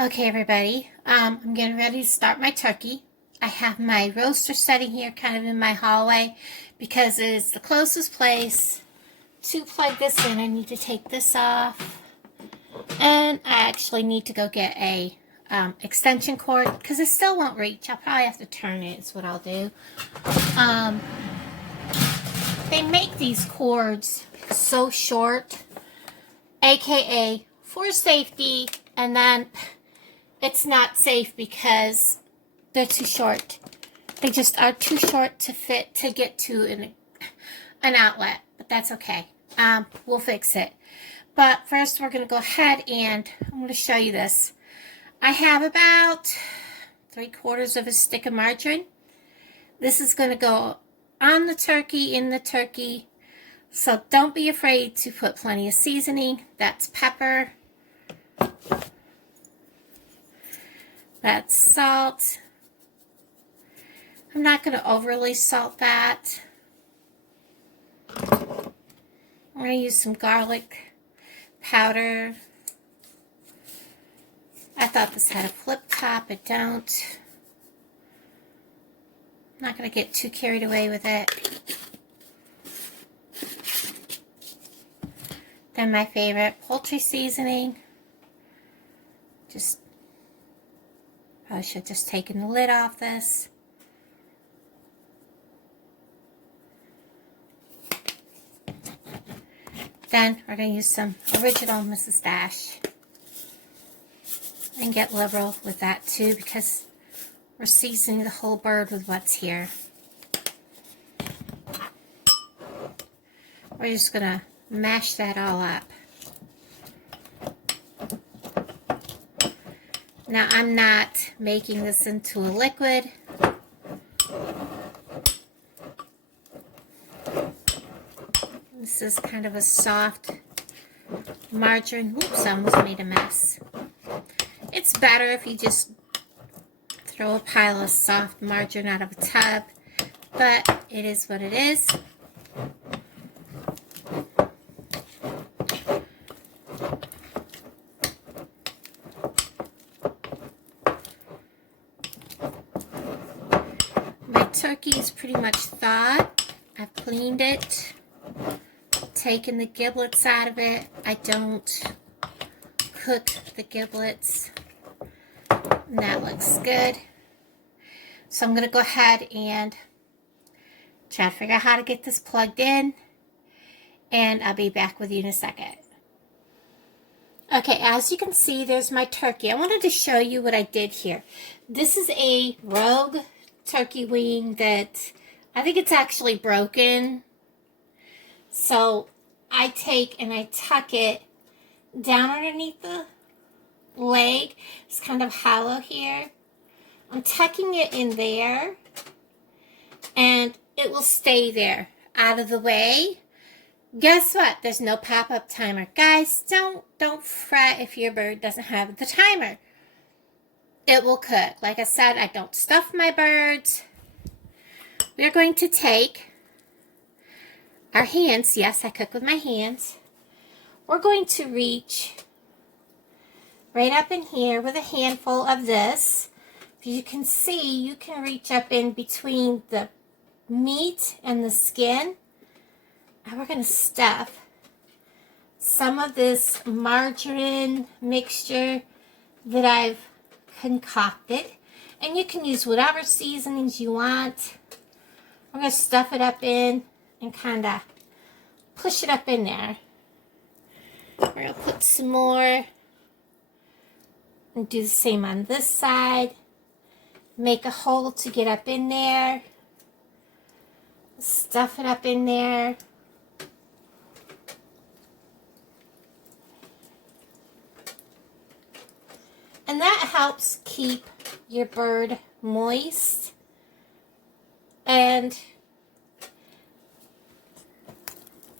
Okay, everybody, I'm getting ready to start my turkey. I have my roaster setting here kind of in my hallway because it's the closest place to plug this in. I need to take this off, and I actually need to go get a extension cord because it still won't reach. I'll probably have to turn it is what I'll do. They make these cords so short, aka for safety, and then it's not safe because they're too short. They just are too short to fit to get to an outlet, but that's okay. We'll fix it. But first we're going to go ahead and I'm going to show you this. I have about 3/4 of a stick of margarine. This is going to go on the turkey, in the turkey. So don't be afraid to put plenty of seasoning. That's pepper. That's salt. I'm not going to overly salt that. I'm going to use some garlic powder. I thought this had a flip top. It don't. I'm not going to get too carried away with it. Then my favorite poultry seasoning. I should have just taken the lid off this. Then we're going to use some original Mrs. Dash. And get liberal with that too because we're seasoning the whole bird with what's here. We're just going to mash that all up. Now, I'm not making this into a liquid. This is kind of a soft margarine. Oops, I almost made a mess. It's better if you just throw a pile of soft margarine out of a tub, but it is what it is. Turkey is pretty much thawed. I've cleaned it, taken the giblets out of it. I don't cook the giblets. And that looks good. So I'm going to go ahead and try to figure out how to get this plugged in. And I'll be back with you in a second. Okay, as you can see, there's my turkey. I wanted to show you what I did here. This is a Rogue turkey wing that I think it's actually broken. So I take and I tuck it down underneath the leg. It's kind of hollow here. I'm tucking it in there and it will stay there out of the way. Guess what? There's no pop-up timer. Guys, don't fret if your bird doesn't have the timer. It will cook. Like I said, I don't stuff my birds. We're going to take our hands. Yes, I cook with my hands. We're going to reach right up in here with a handful of this. If you can see, you can reach up in between the meat and the skin. And we're going to stuff some of this margarine mixture that I've concocted, and you can use whatever seasonings you want. I'm going to stuff it up in and kind of push it up in there. We're going to put some more and do the same on this side. Make a hole to get up in there. Stuff it up in there. And that helps keep your bird moist. And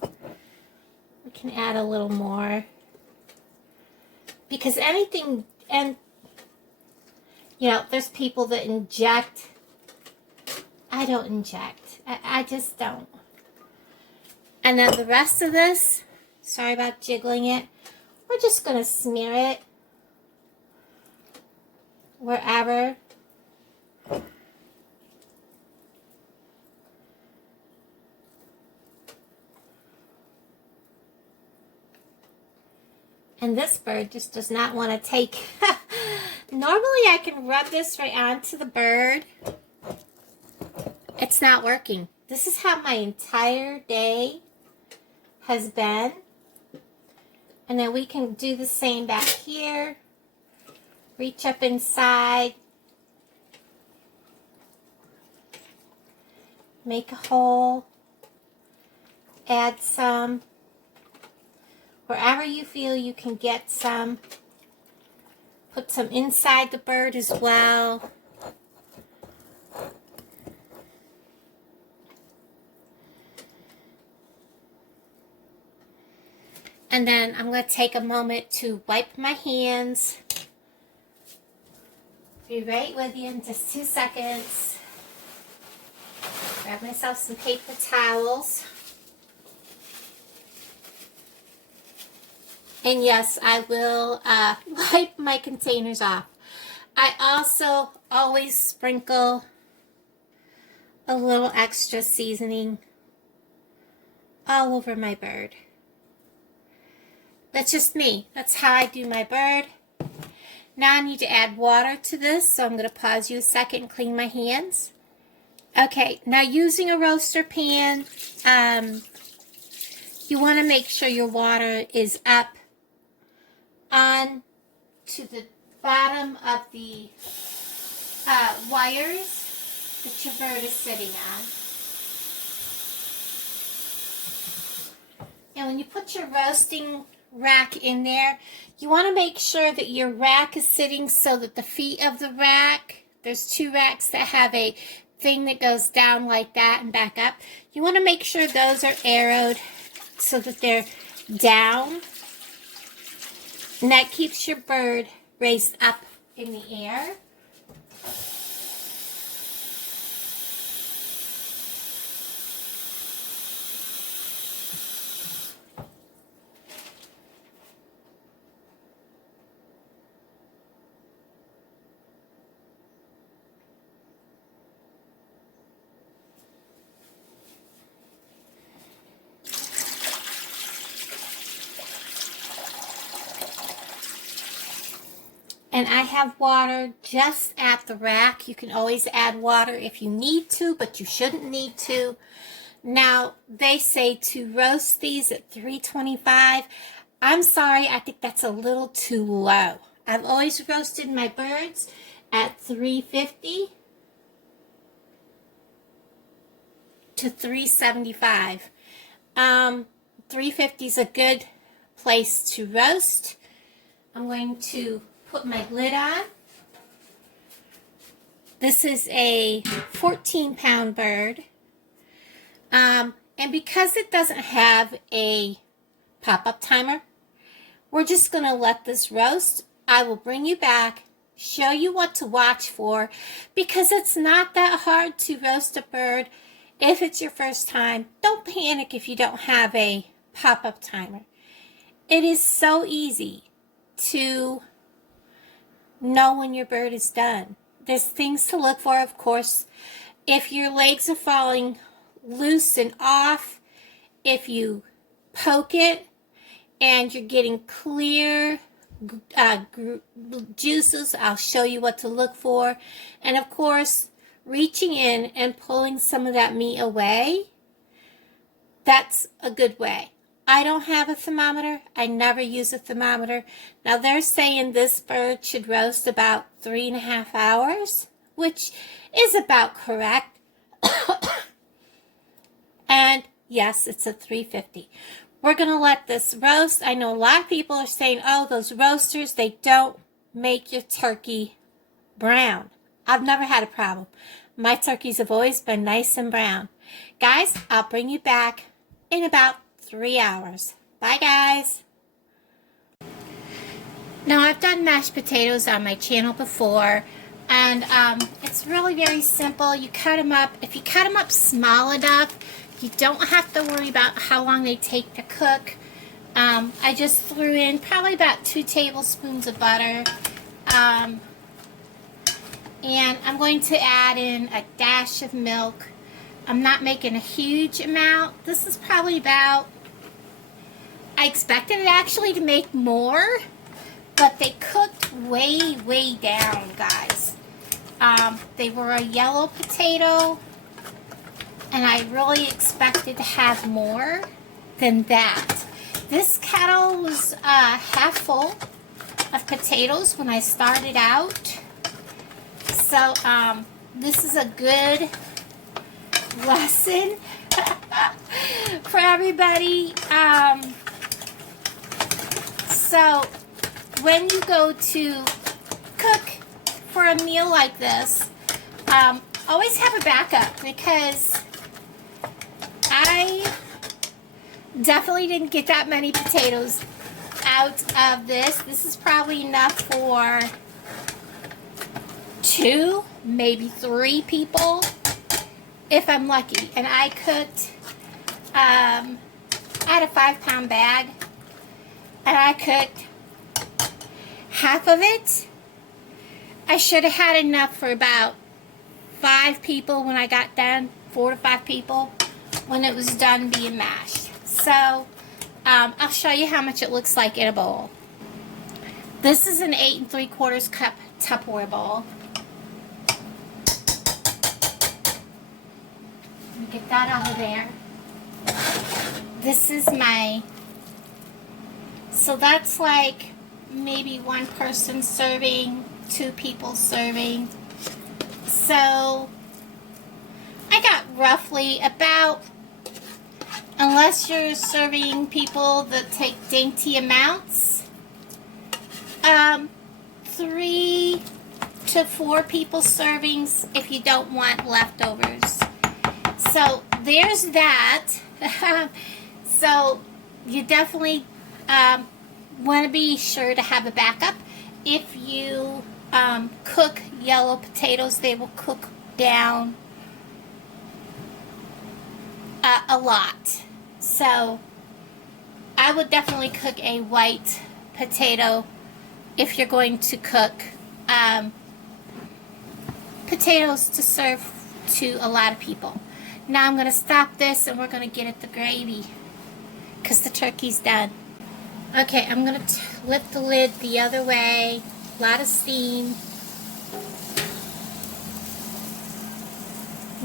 we can add a little more. Because anything, and you know, there's people that inject. I don't inject. I just don't. And then the rest of this, sorry about jiggling it, we're just going to smear it wherever. And this bird just does not want to take. Normally I can rub this right onto the bird. It's not working. This is how my entire day has been. And then we can do the same back here. Reach up inside. Make a hole. Add some. Wherever you feel you can get some. Put some inside the bird as well. And then I'm going to take a moment to wipe my hands. Be right with you in just 2 seconds. Grab myself some paper towels. And yes, I will wipe my containers off. I also always sprinkle a little extra seasoning all over my bird. That's just me. That's how I do my bird. Now I need to add water to this, so I'm going to pause you a second and clean my hands. Okay, now using a roaster pan, you want to make sure your water is up on to the bottom of the wires that your bird is sitting on. And when you put your roasting rack in there, you want to make sure that your rack is sitting so that the feet of the rack, there's 2 racks that have a thing that goes down like that and back up. You want to make sure those are arrowed so that they're down. And that keeps your bird raised up in the air. And I have water just at the rack. You can always add water if you need to, but you shouldn't need to. Now, they say to roast these at 325. I'm sorry, I think that's a little too low. I've always roasted my birds at 350 to 375. 350 is a good place to roast. I'm going to put my lid on. This is a 14-pound bird. And because it doesn't have a pop-up timer, we're just going to let this roast. I will bring you back, show you what to watch for, because it's not that hard to roast a bird if it's your first time. Don't panic if you don't have a pop-up timer. It is so easy to know when your bird is done. There's things to look for, of course. If your legs are falling loose and off, if you poke it and you're getting clear juices, I'll show you what to look for. And of course, reaching in and pulling some of that meat away, that's a good way. I don't have a thermometer. I never use a thermometer. Now they're saying this bird should roast about 3.5 hours, which is about correct. And yes, it's a 350. We're going to let this roast. I know a lot of people are saying, oh, those roasters, they don't make your turkey brown. I've never had a problem. My turkeys have always been nice and brown. Guys, I'll bring you back in about 3 hours. Bye, guys. Now, I've done mashed potatoes on my channel before, and it's really very simple. You cut them up. If you cut them up small enough, you don't have to worry about how long they take to cook. I just threw in probably about 2 tablespoons of butter. And I'm going to add in a dash of milk. I'm not making a huge amount. This is probably about, I expected it actually to make more, but they cooked way, way down, guys. They were a yellow potato, and I really expected to have more than that. This kettle was half full of potatoes when I started out. So, this is a good lesson for everybody. So, when you go to cook for a meal like this, always have a backup, because I definitely didn't get that many potatoes out of this. This is probably enough for 2, maybe 3 people, if I'm lucky. And I cooked, I had a 5-pound bag, and I cooked half of it. I should have had enough for about 5 people when I got done, 4 to 5 people, when it was done being mashed. So, I'll show you how much it looks like in a bowl. This is an 8 3/4 cup Tupperware bowl. Let me get that out of there. This is my, so that's like maybe 1 person serving, 2 people serving. So, I got roughly about, unless you're serving people that take dainty amounts, 3 to 4 people servings if you don't want leftovers. So there's that. So you definitely want to be sure to have a backup. If you cook yellow potatoes, they will cook down a lot. So I would definitely cook a white potato if you're going to cook potatoes to serve to a lot of people. Now I'm going to stop this, and we're going to get at the gravy, because the turkey's done. Okay, I'm going to lift the lid the other way. A lot of steam.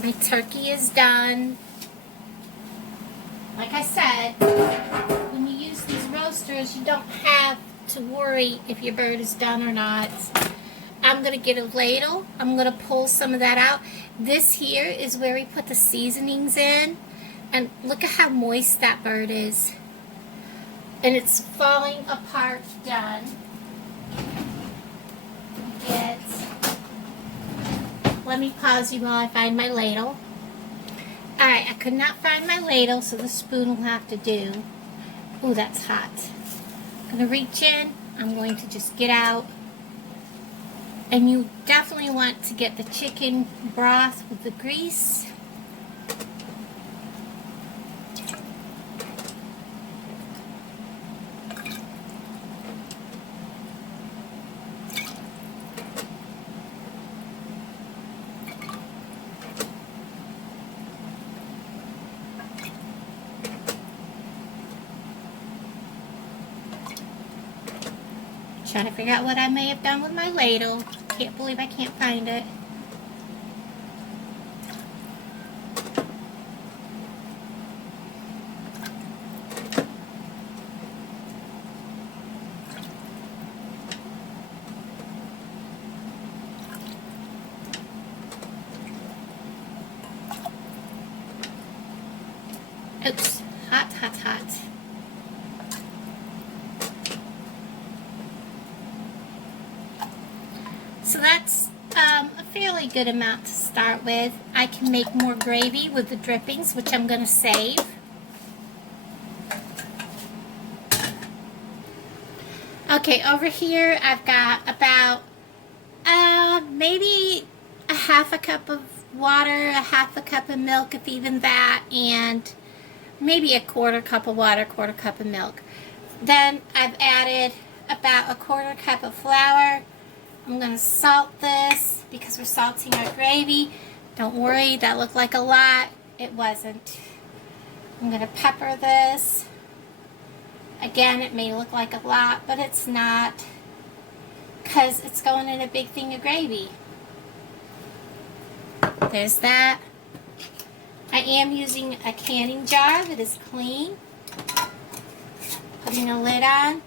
My turkey is done. Like I said, when you use these roasters, you don't have to worry if your bird is done or not. I'm going to get a ladle. I'm going to pull some of that out. This here is where we put the seasonings in. And look at how moist that bird is. And it's falling apart done. Let me pause you while I find my ladle. Alright, I could not find my ladle, so the spoon will have to do. Ooh, that's hot. I'm going to reach in. I'm going to just get out. And you definitely want to get the chicken broth with the grease. Trying to figure out what I may have done with my ladle. Can't believe I can't find it. Oops, hot, hot, hot. So that's a fairly good amount to start with. I can make more gravy with the drippings, which I'm going to save. Okay, over here I've got about maybe a half a cup of water, a half a cup of milk, if even that, and maybe a 1/4 cup of water, 1/4 cup of milk. Then I've added about a 1/4 cup of flour, I'm going to salt this because we're salting our gravy. Don't worry, that looked like a lot. It wasn't. I'm going to pepper this. Again, it may look like a lot, but it's not, because it's going in a big thing of gravy. There's that. I am using a canning jar that is clean. Putting a lid on.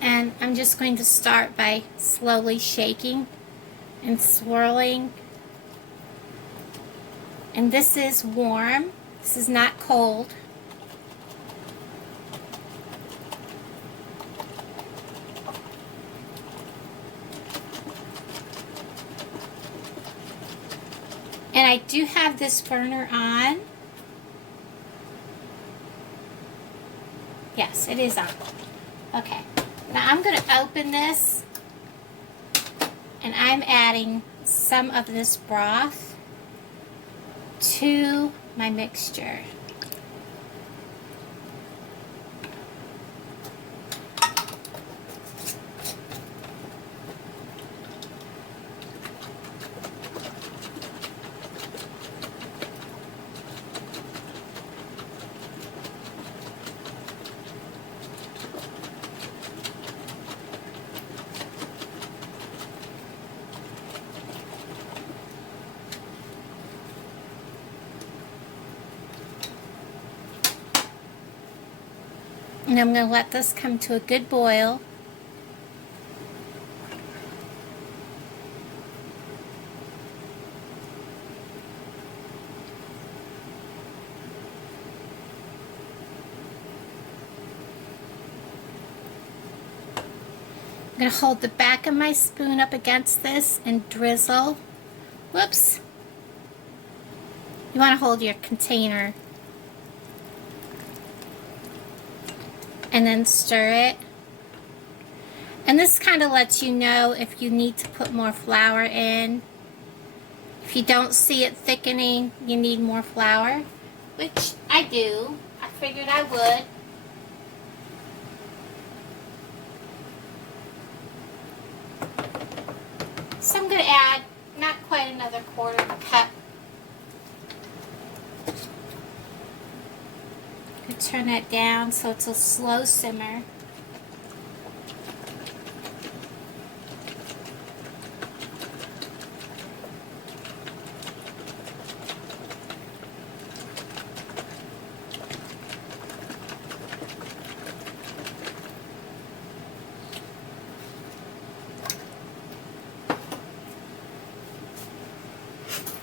And I'm just going to start by slowly shaking and swirling. And this is warm. This is not cold. And I do have this burner on. Yes, it is on. Okay. Now I'm going to open this, and I'm adding some of this broth to my mixture. And I'm going to let this come to a good boil. I'm going to hold the back of my spoon up against this and drizzle. Whoops. You want to hold your container. And then stir it. And this kind of lets you know if you need to put more flour in. If you don't see it thickening, you need more flour, which I do. I figured I would. So I'm going to add not quite another quarter of a cup. Turn that down so it's a slow simmer.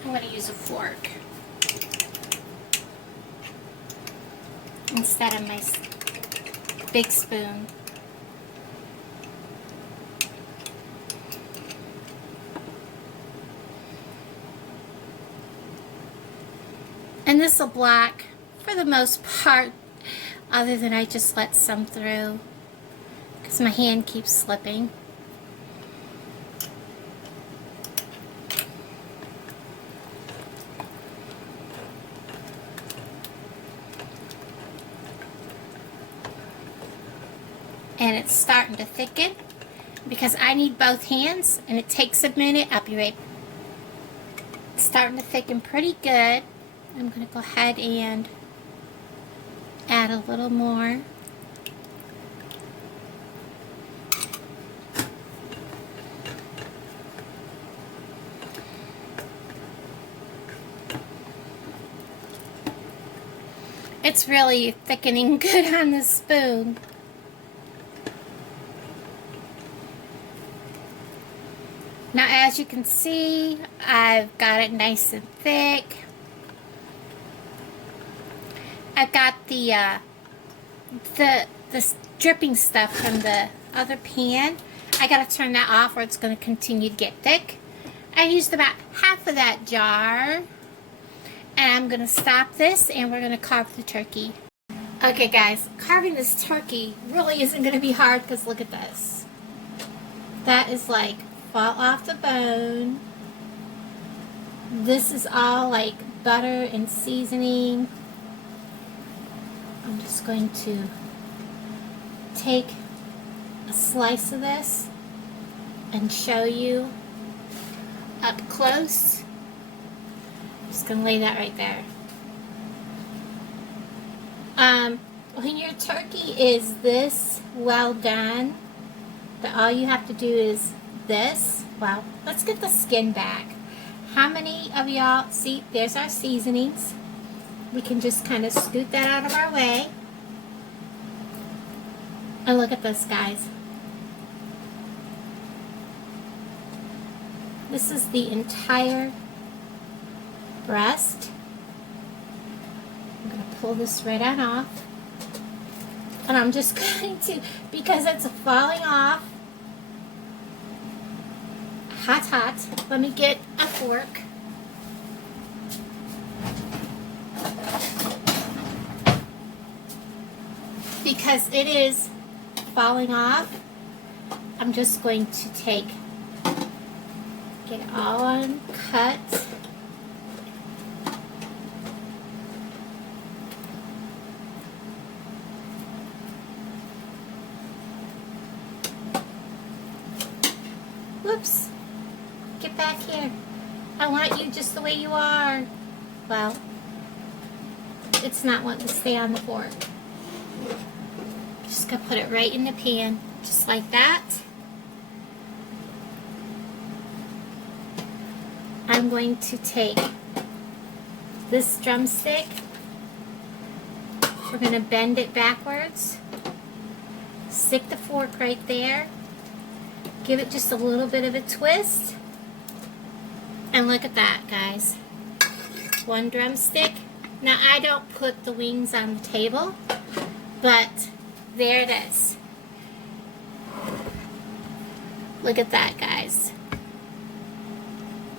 I'm going to use a fork instead of my big spoon. And this will black for the most part, other than I just let some through because my hand keeps slipping. And it's starting to thicken because I need both hands, and it takes a minute. I'll be right back. It's starting to thicken pretty good. I'm going to go ahead and add a little more. It's really thickening good on the spoon. Now, as you can see, I've got it nice and thick. I've got the dripping stuff from the other pan. I gotta turn that off or it's gonna continue to get thick. I used about half of that jar. And I'm gonna stop this and we're gonna carve the turkey. Okay guys, carving this turkey really isn't gonna be hard because look at this. That is like fall off the bone. This is all like butter and seasoning. I'm just going to take a slice of this and show you up close. Just gonna lay that right there. When your turkey is this well done, that all you have to do is this. Well, let's get the skin back. How many of y'all see? There's our seasonings. We can just kind of scoot that out of our way. And look at this, guys. This is the entire breast. I'm going to pull this right on off. And I'm just going to, because it's falling off, hot, let me get a fork. Because it is falling off, I'm just going to get it all uncut. Whoops. Get back here. I want you just the way you are. Well, it's not wanting to stay on the fork. Just gonna put it right in the pan, just like that. I'm going to take this drumstick. We're gonna bend it backwards. Stick the fork right there. Give it just a little bit of a twist. And look at that, guys. One drumstick. Now, I don't put the wings on the table, but there it is. Look at that, guys.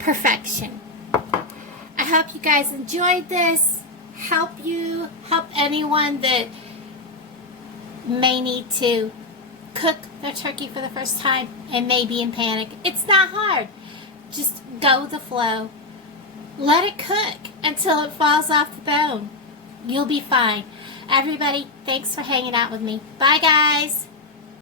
Perfection. I hope you guys enjoyed this. Help anyone that may need to cook their turkey for the first time and may be in panic. It's not hard. Just go with the flow. Let it cook until it falls off the bone. You'll be fine. Everybody, thanks for hanging out with me. Bye, guys.